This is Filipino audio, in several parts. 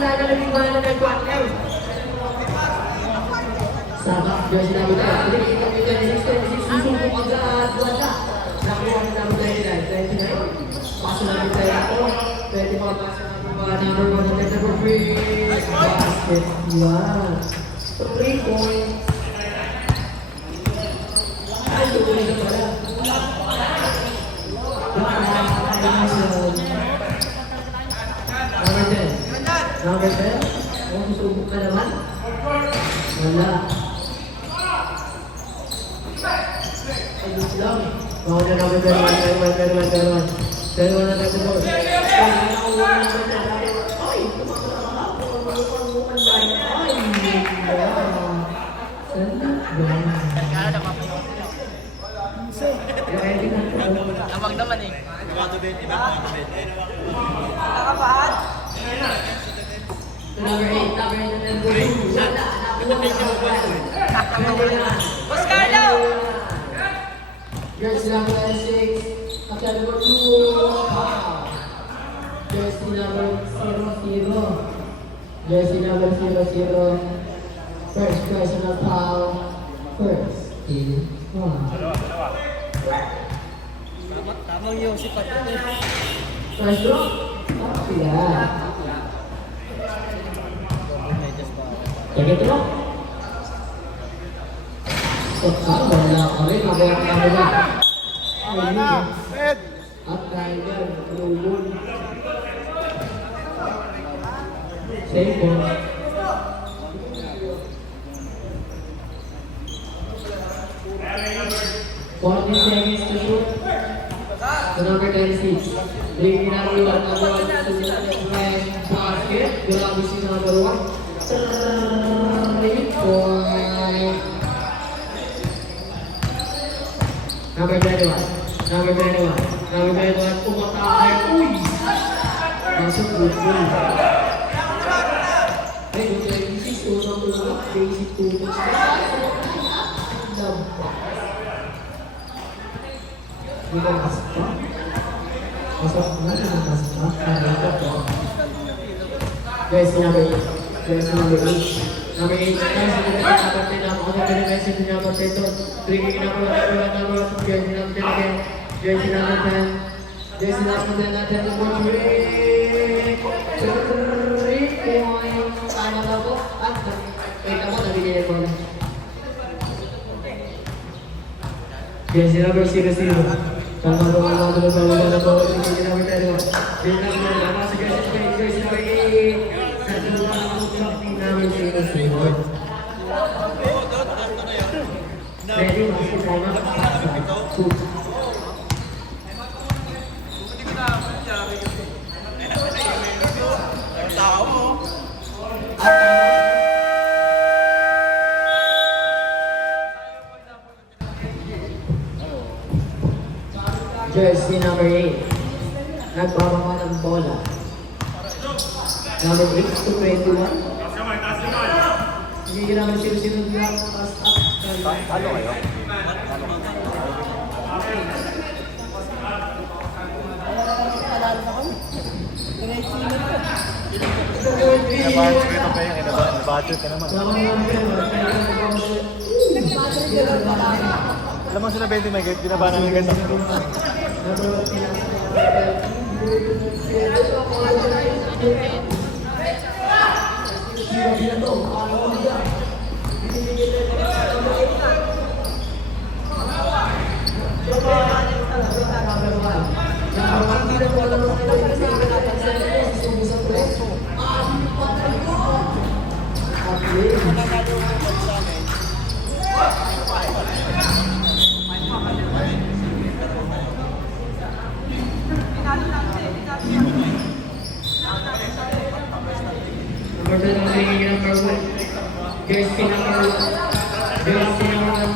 wala na lang yung mga nag-quarter. Sabak, jersey number 10. Pinigil kami ka na 6-26. Susubok agad. Wala. Nakuha ng number 29. Paso namin tayo ako. Pwede mga paso namin mga number 1 na number 3. Basket. Wow. So 3 points. Ay, tuloy na pala. Number 10. Number 10. Kung susubok ka naman. Wala. Ay, gusto lang. Bawal na number 21. Pero na tayo sa board. Ay, tumakalakan. Amag naman eh. Nakapahat? Number 8, number 8. Boss Carlo! Jersey number 6, at number 2, Jersey number 00. Jersey number 00. First personal foul. First team foul. Tamang yung si Patrick. First draw. Yeah. Second draw. Wala ka rin. Nakuha ka na. At Tiger. Lulun. Same ball. 14 seconds to shoot. To number 10-6. Bringing number 1, number 1 to the basket. Grabe si number 1. 3 point. Number 21. Number 21. Number 21. Pumatay. Uy! Masuk good goal. Ay, 26. Unang basic 2 points. Hindi ka masok pa? Masok na, nakasok pa? Nakasok pa? Guys, number 8. Guys, number 8. Number 8. Guys, number 10. Ako na pinag-message niya number 10 to. Bringing number 1, number 1. Jersey number 10 again. Jersey number 10. Jersey number 10 natin. Number 3. 3 points. Ano na po? At, wait ako, nabigyan ko na. Jersey number 00. Tama doon ang mga sa mga nabawa ng Jersey number 10. Jersey number 10. Tama sa Jersey number 8. Sa dalawa ang clock namin sa ito sa board. Ready? Basket time up. 2. Jersey number 8. Nagbababa ng bola. Number 8 to 21. Hindi naman sino-sino lang. Pass up. Ano kayo? Nabadyo ka naman. Alam mo sila 20 may ginaba namin guys. Jersey number 1.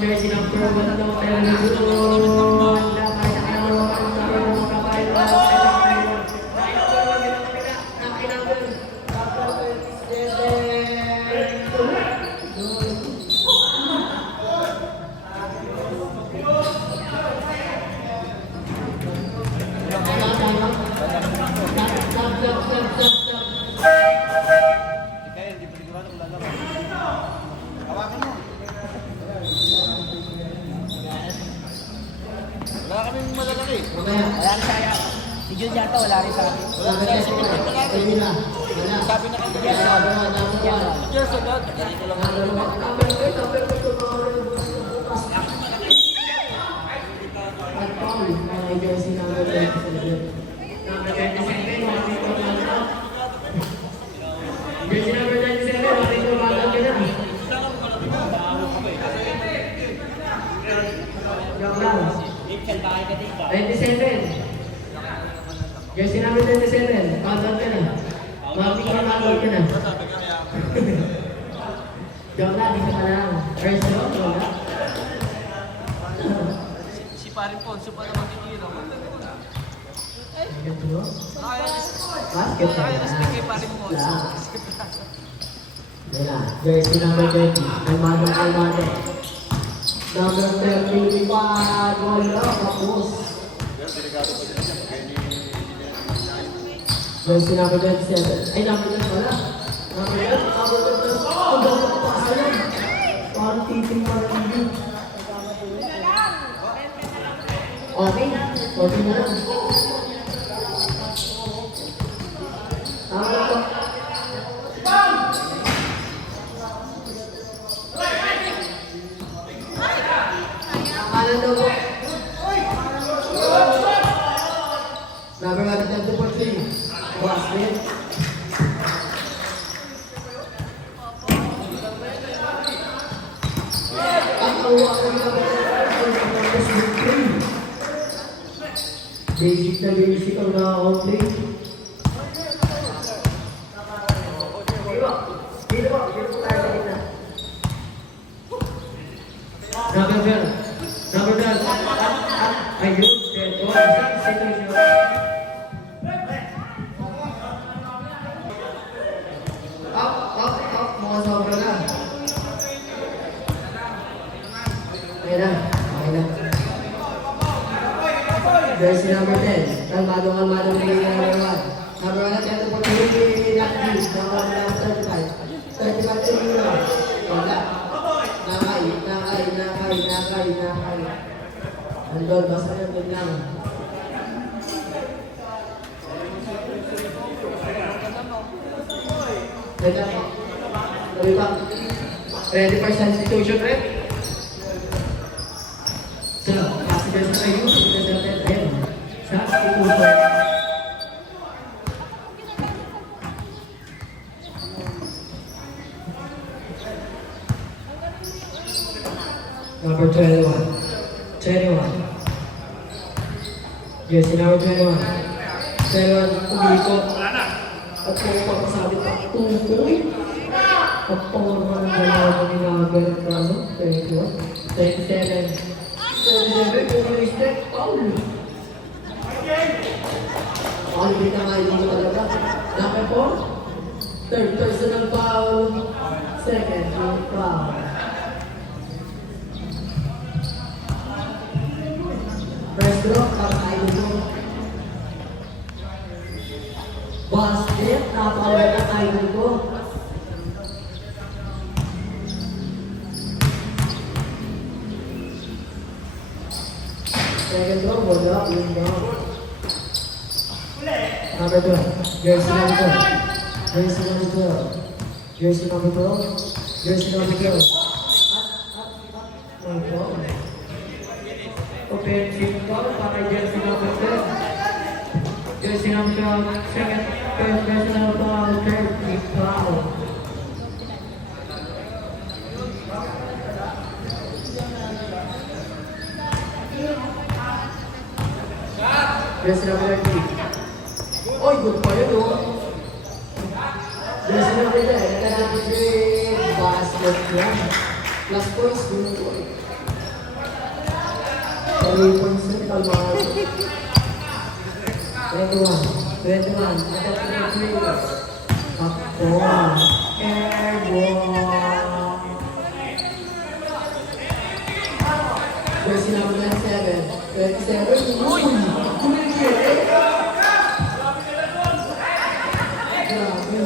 Jersey number 1. Stop. Si Jun yata wala rin sa akin. Number 10, Emila. Wala. Sabi na kayo. Number 1, number 1. Yes, agad. Ganito lang. Number 1. Number 2, bukas. At Paul, mga jersey number 27. Number 27, Martin Cobalto. Jersey number 27, Martin Cobalto ka na. Joke lang. 27. Jersey number 27, Cobalto ka na. Martin Cobalto ka na. Joke lang, isa ka lang. First row, wala. Si Paring Ponso pa naman titira. Basket Kaya mas kay Paring Ponso. Wala. Jersey number 20. Kalmado. Number 35. Wala. Kapos. Jersey number 27. Ay, number 10 wala. Number 10. Number 10. Ang ganda ko pa sa yan. Parang titing pa rin yun. Okay. Okay na lang. Tama na po. Ano daw po? Number 1, 10 to 14. Basket. Basic na basic ang naka-outplay. Dito po tayo sa gitna. Number 12. Ayun, dead ball. Situation. Up. Mga sobra na. Okay na. Jersey number 10. Kalmado ng number 1. Number 1 at 10 to 14. Lucky. Number 35. 35 to Euro. Wala. Nakay. Andol, basta nandun lang. Teka po. Sabi ba? Ready for substitution, right? So, passenger sa kayo. Ayun. Substitution. Number 21. Jersey number 21. 21, umikot. At kung papasabit pa, tukoy. Pagpawag mo ng galaw ng ginagawa ng kaso. 21. 27. 27, kung respect, Paul. Paul, hindi na nga yung talaga. Number 4. Third personal foul. Second foul. First draw, para idol ko. Basket, napawala ng idol ko. Second draw, wala, yun ba? Number 12, jersey number 12. Jersey number 12. Jersey number 12. Jersey number 12. My God. Offensive foul para jersey number 12. Jersey number 12, second personal foul, third team foul. Jersey number 13. Oy, good pa yun, oh. Jersey number 10, nagkakabit basket yan. Plus points, good po. 3 points yun, kalmado. 21. Attack 3. Ako. Airborne. Jersey number 27. 27. Uy! Grabe.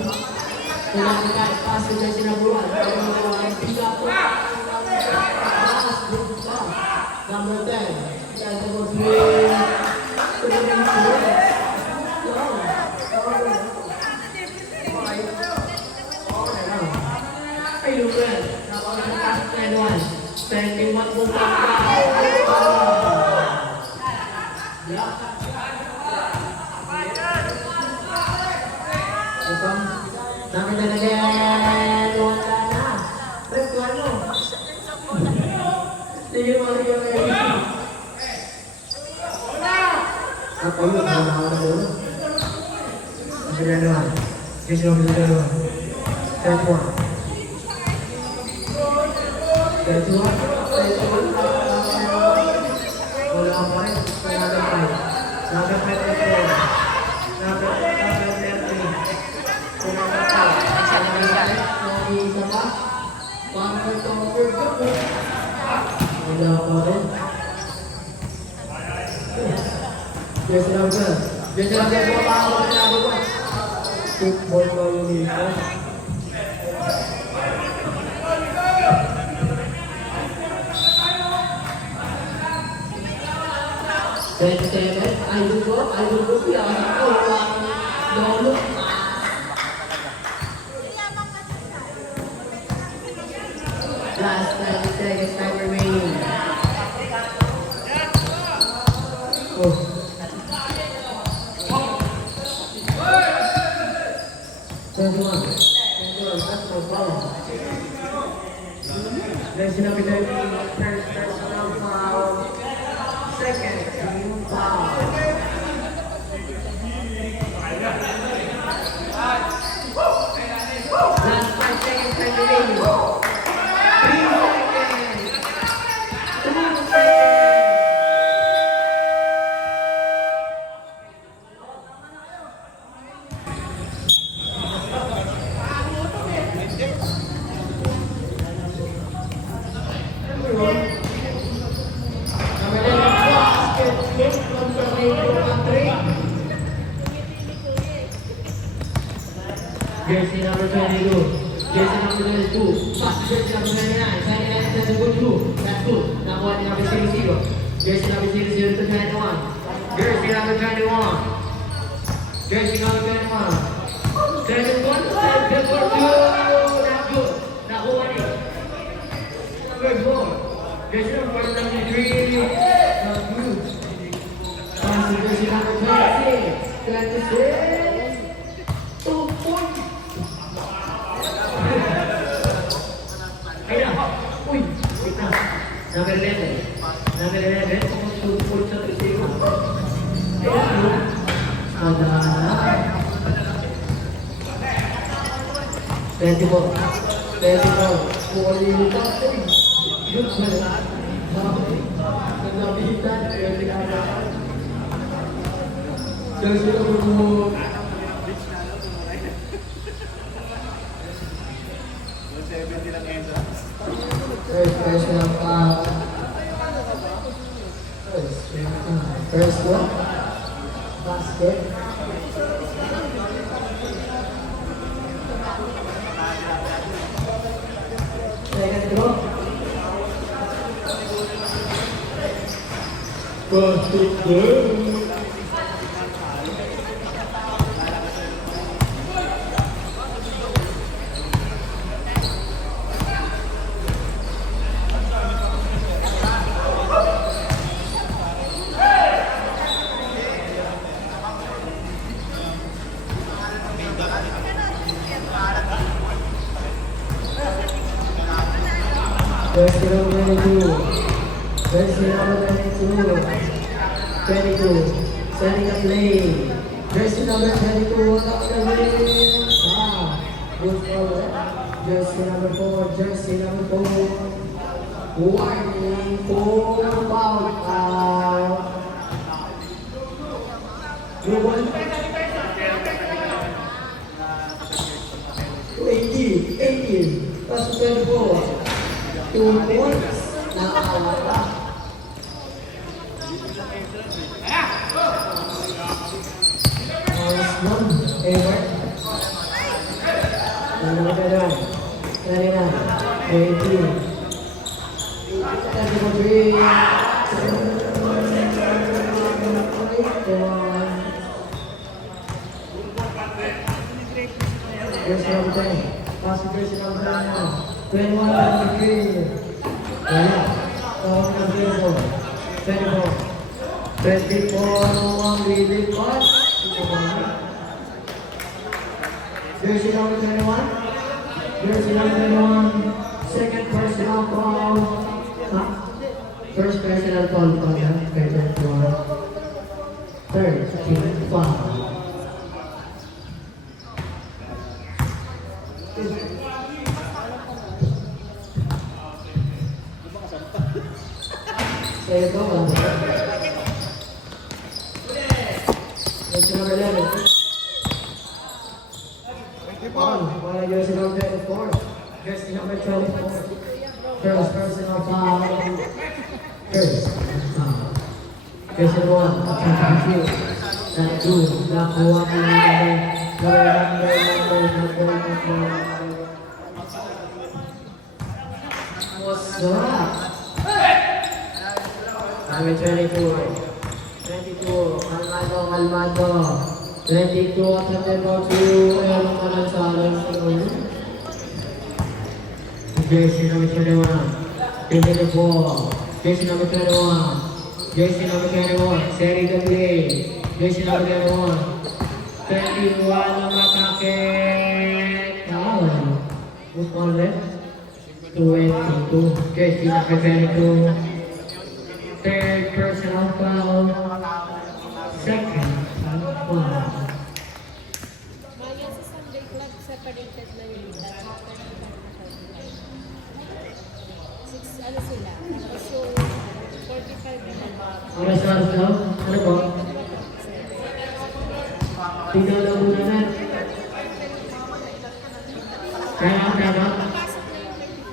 Kailangan kahit pass sa jersey number 1. Piga po. Pass. Good pass. Number 10. Number 3. Namin na again. Wala na. Rep, ano? Sige mo, sige mo. Apa yun? Wala na ako na ulo. Ang pinanawan. Kasi yung pinanawan. Step 1. Step 2. Wala ka pa rin. Number 5. Number 5 ito. Number 13. Kumakata. Isa pa. Number 2. Wala pa rin. Yes, number. Yes, number. Football ba yung ito? Idol ko, yan ako, lolo. Last 30 seconds, time remaining. Oh. 21, that's no problem. There's another personal foul. Second, team foul. Last 5 seconds, time remaining. 3 seconds. 2 seconds. Jersey number 22. Jersey number 22. Pass to jersey number 99. 99 is the good two. That's good. Nakuha ni number 00. Jersey number 00 to 21. Jersey number 21. Jersey number 21. 71. Good for two. Not good. Nakuha ni. Good ball. Jersey number 93. Not good. Pass to jersey number 26. 26. 2 points. Ayan. Uy, wait na. Number 11. Number 11. Kung 2 points sa resibo. Ayan. Adana. 24. 24. Kuwalitan. Yun pala. Naglabitan. Kasi ako mo. First one, basket. Second throw. Basket goal. Jersey number 22. Jersey number 22. 22. Setting up lane. Jersey number 22. Up the lane. Good forward. Jersey number 4. Jersey number 4. Warning for foul. Good one. 18. That's 24. 2 points. Nakawala. Last one. Ever. Nanakadaan. 39. 18. 33. Jersey number 10. Pass to jersey number 9. 21, 23. Wala. 24, leading pass. Jersey number 21. Jersey number 21. Second personal foul. First personal foul pa yan. Third team foul. Sa'yo ko ba? Jersey number 11. Wala jersey number 24. Jersey number 24. First personal foul. First foul. Jersey number 1. Two. That two. Nakuha ko number. What's up? Number 22. 22. Calmado. 22 at number 2. Ayun ka lang sa alam sa ulo. Jersey number 21. 24. Jersey number 21. Jersey number 21. Seri Gabriel. Jersey number 21. 21 ang atake. Who's on left? 22. Jersey number 22. Third personal foul. Second foul. Maya sa Sunday Club, separated na yun. Ano sila? So, 45 naman. Oras na daw? Ano po? Tingnan lang muna na. Kaya ba? Pasok na yung 35.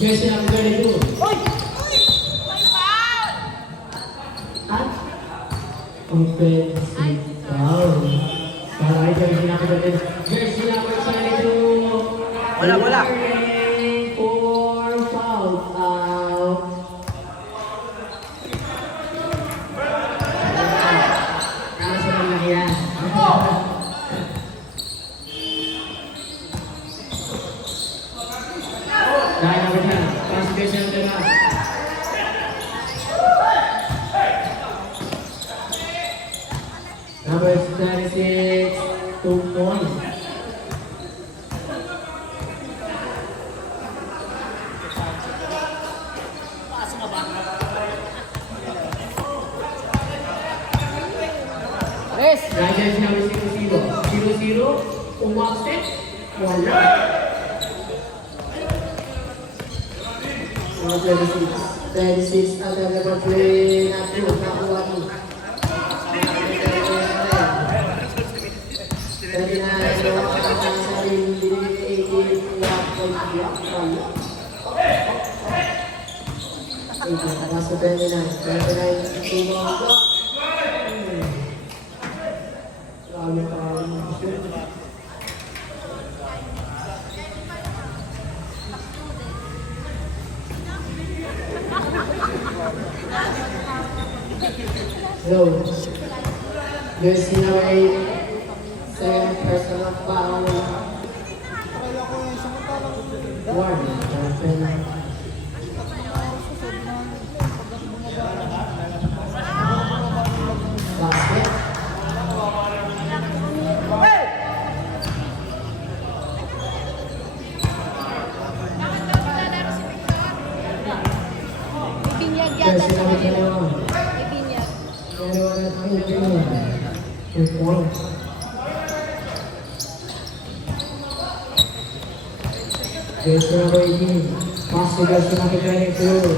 Yes, I'm very good. Offensive foul. Para ay jersey number 22. Jersey number 22. Wala. 4 fouls out. Nasa lang yan. Dahil number 10. Pass jersey number 1. Number 36, 2 points. Yes! Guys, number 0-0. 0-0, umakit, wala. Number 36, ang number 3, nakuha ni. 29. So, jersey number 8, second personal foul. Warning, basket. Ibinyag yata Jersey sa number kanila. 21. Ibinyag. 21 at 2 points. Jersey number 18. Pass to jersey number 22.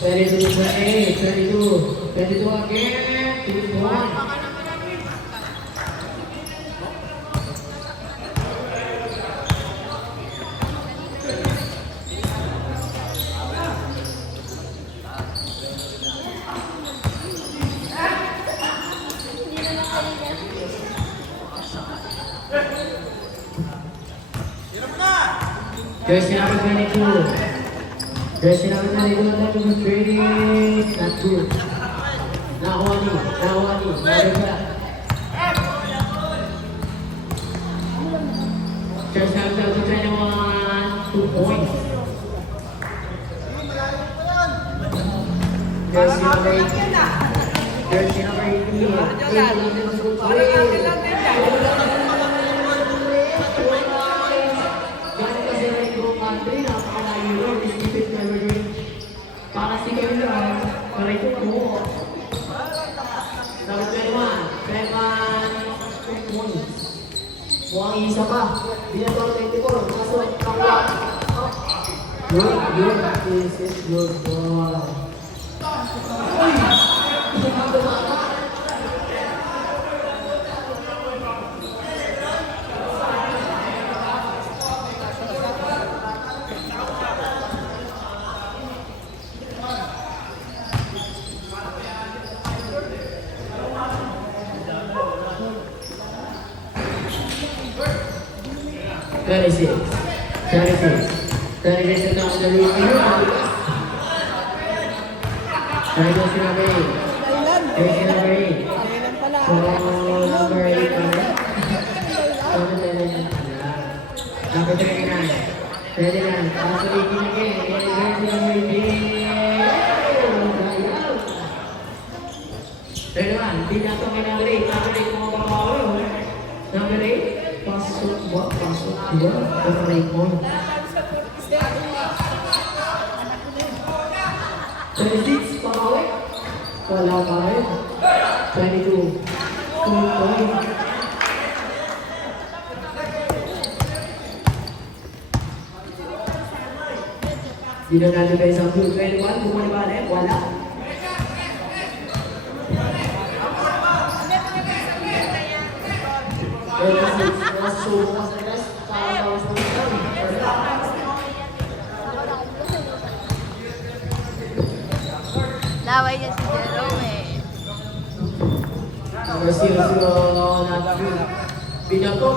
22, 28, 22. 22 again. 2 points. Hindi na nakalagay. Jersey number 22. Jersey number 22, number 3. Not good. Nawani. Marika. Jersey number 21, 2 points. Jersey number 18. Jersey number 18. Para si Kevin Durant, para ito po. Number 21, Cleman points. Mukhang isa pa. Binatong 24, kaso kapwa. Good. This is good ball. Uy! Thirty-six is not the rule. Thirty-six number 8. Jersey number 8. Number 8. Number 39. 39. Also leading again. Jersey number 8. 31. Binatong kay number 8. Number 8 kumababaw. Number 8. Pasok dia ke point. 36 pabalik. Wala pa rin. 22. 2 point. Dito natin kayo sa 21. Bumalik ba rin? Wala. Laway niya si Jerome eh. Number 0-0 na Binato.